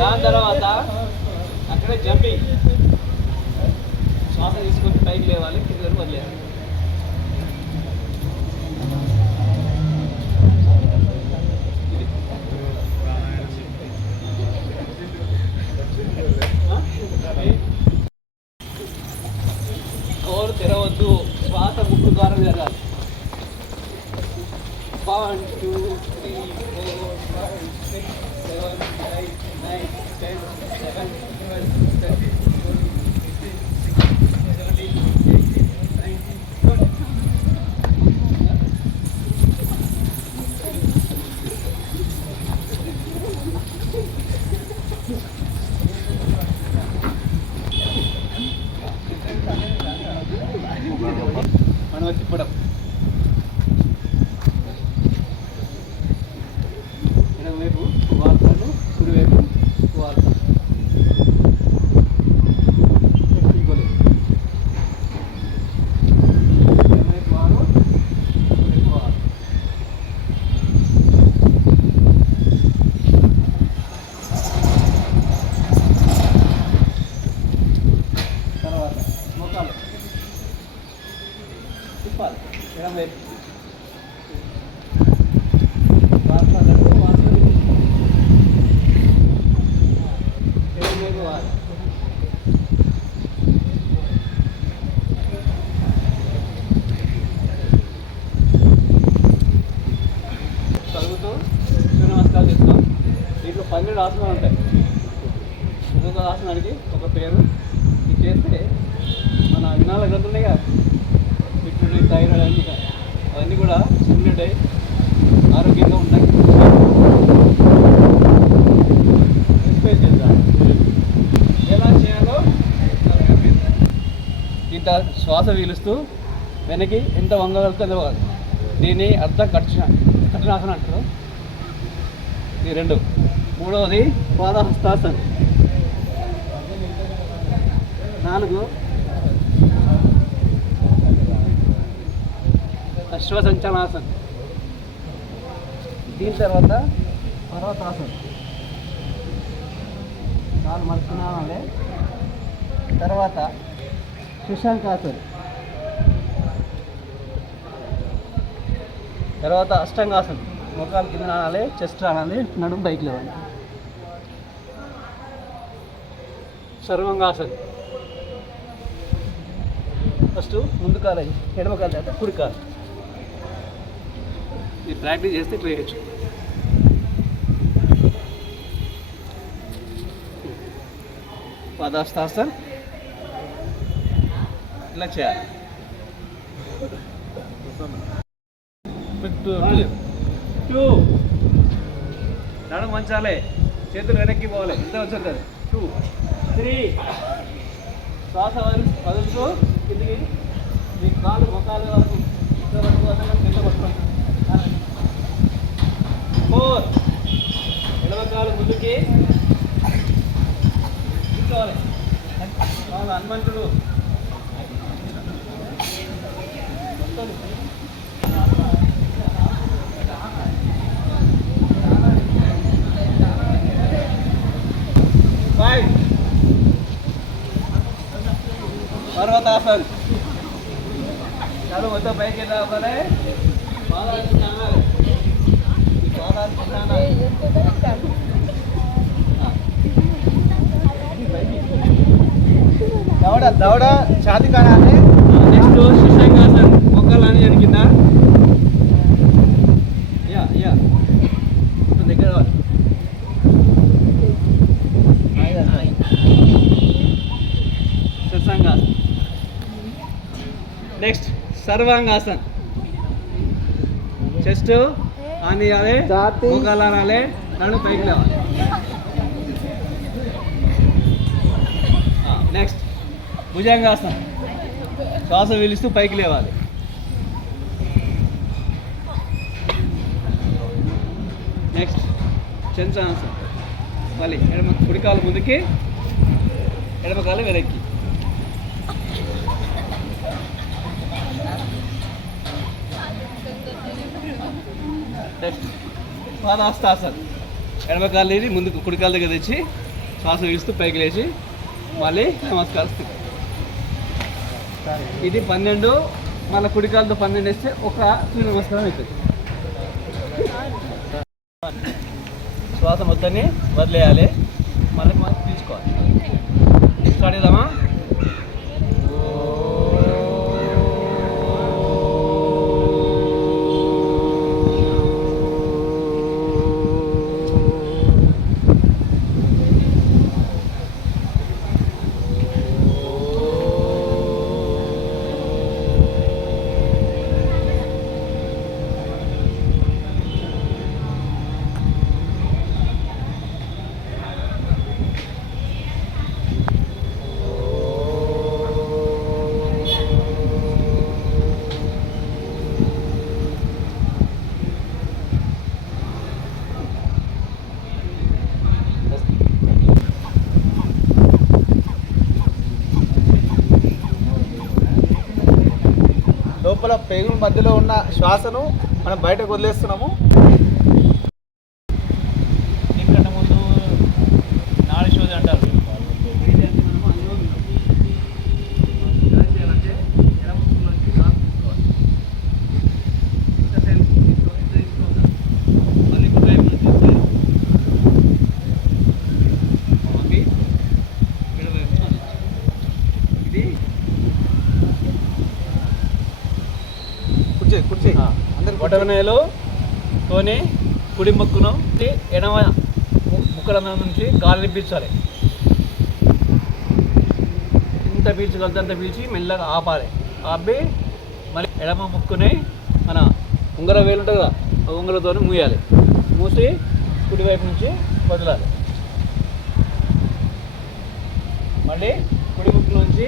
దాని తర్వాత అక్కడే జంపింగ్, శ్వాస తీసుకొని పైకి లేవాలి, కింద వరకు వదిలేయాలి. నోరు తెరవద్దు, శ్వాస ముక్కు ద్వారా జరగాలి. 1 2 3 4 5 6 7 8 9 10 11 12 13 మనం తిప్పడం. ఎడమవైపు వాల్తాను, కుడివైపు వాల్తాను. ఎడమవైపు వారు, కుడివైపు వారు. తర్వాత మోకాలు తిప్పాలి. ఎడమవైపు వాల్తాను, వాల్తాను. ఎడమవైపు వారు. చదువుతూ సూర్య నమస్కారాలు చేస్తాం. దీంట్లో 12 ఆసనాలు ఉంటాయి. ఒక్కొక్క ఆసనానికి ఒక పేరు. ఇది చేస్తే మన వినాల గ్రంథులు ఉన్నాయి కదా, పిట్టుడు, థైరాయిడ్ అన్నీ, అవన్నీ కూడా స్టిమ్యులేట్ అయ్యి ఆరోగ్యంగా ఉంటాయి. ఎక్సర్సైజ్ చేద్దాం. ఎలా చేయాలో ఇంత శ్వాస పీలుస్తూ వెనక్కి ఎంత వంగగలుగుతుందో దీన్ని అర్థం కఠినాసనం అంటారు. ఇది 2. మూడవది పాదహస్తాసనం. 4 అశ్వసంచలనాసనం. దీని తర్వాత పర్వతాసనం. 4 మడుచుకున్నామే. తర్వాత శశాంకాసనం. తర్వాత అష్టాంగాసనం. మోకాలు కింద ఆనాలి, చెస్ట్ ఆనాలి, నడుము పైకి లేవాలి. సర్వంగాసనం. ఫస్ట్ ముందు కాలు అయ్యి, ఎడమ కాలు తర్వాత కుడి కాలు. ఇది ప్రాక్టీస్ చేస్తే ఇట్లా చేయొచ్చు. పాదహస్తాసనం ఇలా చేయాలి. నడుము మంచాలే, చేతులు వెనక్కి పోవాలి. ఎంత వచ్చేది 2 3. శ్వాస వదులుతూ కిందికి మీ కాలు మొక్కలు వరకు కింద పట్టుకోండి. 4. ఎడమ కాలు ముందుకి తీసుకోవాలి. హనుమంతుడు 5. పర్వతాసన్. చాలు మొత్తం పైకి వెళ్ళాలి. పాదాలు తినాలి. పాదాలు తినాలి. దవడ ఛాతి కానాలి. నెక్స్ట్ శశాంకాసన్. మొక్కలని అడిగిందా? యా దగ్గర శశాంకాసన్. నెక్స్ట్ సర్వాంగాసన్. చెస్ట్ ఆనియాలి, మోకాలు అనాలి, నడుము పైకి లేవాలి. నెక్స్ట్ భుజంగాసనం. శ్వాస పీలుస్తూ పైకి లేవాలి. నెక్స్ట్ చంద్రాసనం. మళ్ళీ ఎడమ కుడికాలు ముందుకి, ఎడమకాలు వెనక్కి. నెక్స్ట్ పాదహస్తాసనం. ఎడమ కాళ్ళని ముందుకు కుడి కాళ్ళ దగ్గర తెచ్చి శ్వాస పీలుస్తూ పైకి లేచి మళ్ళీ నమస్కారం స్థితి. ఇది 12. మళ్ళీ కుడి కాళ్ళతో 12 వేస్తే ఒక సూర్య నమస్కారం అవుతుంది. శ్వాస మొత్తాన్ని వదిలేయాలి, మళ్ళీ మనం తీసుకోవాలి. స్టార్ట్ చేద్దామా? లోపల పేగుల మధ్యలో ఉన్న శ్వాసను మనం బయటకు వదిలేస్తున్నాము. దీనికంటే ముందు నాడి శోధ అంటారు. కుర్చీ బొటనవేలుతోని కుడి ముక్కును ఎడమ ముక్కరంధ్రం నుంచి గాలిని పీల్చాలి. ఇంత పీల్చగలితే అంత పీల్చి మెల్లగా ఆపాలి. ఆపి మళ్ళీ ఎడమ ముక్కుని మన ఉంగర వేలు ఉంటుంది కదా, ఆ ఉంగరతో మూయాలి. మూసి కుడివైపు నుంచి వదలాలి. మళ్ళీ కుడి ముక్కు నుంచి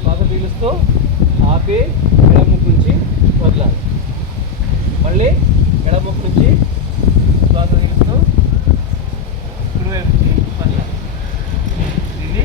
శ్వాస పీలుస్తూ ఆపి ఎడమ ముక్కు నుంచి వదలాలి. మళ్ళీ ఎడమ ముక్కు నుంచి శ్వాస పీలుస్తూ కుడివైపు నుంచి వదలాలి. దీన్ని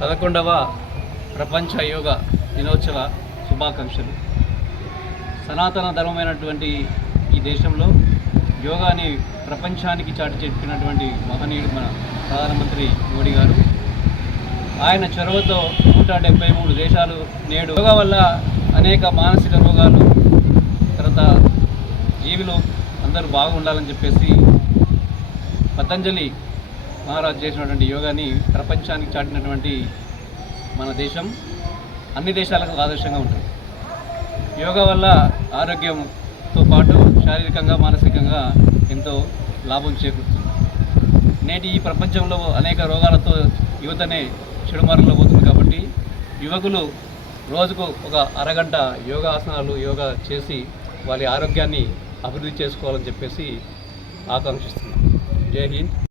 పదకొండవ ప్రపంచ యోగా దినోత్సవ శుభాకాంక్షలు. సనాతన ధర్మమైనటువంటి ఈ దేశంలో యోగాని ప్రపంచానికి చాటి చెప్పినటువంటి మహనీయుడు మన ప్రధానమంత్రి మోడీ గారు. ఆయన చొరవతో 173 దేశాలు నేడు యోగా వల్ల అనేక మానసిక రోగాలు, తర్వాత జీవులు అందరూ బాగుండాలని చెప్పేసి పతంజలి మహారాజ్ చేసినటువంటి యోగాని ప్రపంచానికి చాటినటువంటి మన దేశం అన్ని దేశాలకు ఆదర్శంగా ఉంటుంది. యోగా వల్ల ఆరోగ్యంతో పాటు శారీరకంగా మానసికంగా ఎంతో లాభం చేకూరుతుంది. నేటి ఈ ప్రపంచంలో అనేక రోగాలతో యువతనే చెడుమార్గంలో పోతుంది. కాబట్టి యువకులు రోజుకు ఒక అరగంట యోగా చేసి వారి ఆరోగ్యాన్ని అభివృద్ధి చేసుకోవాలని చెప్పేసి ఆకాంక్షిస్తున్నాం. జై హింద్.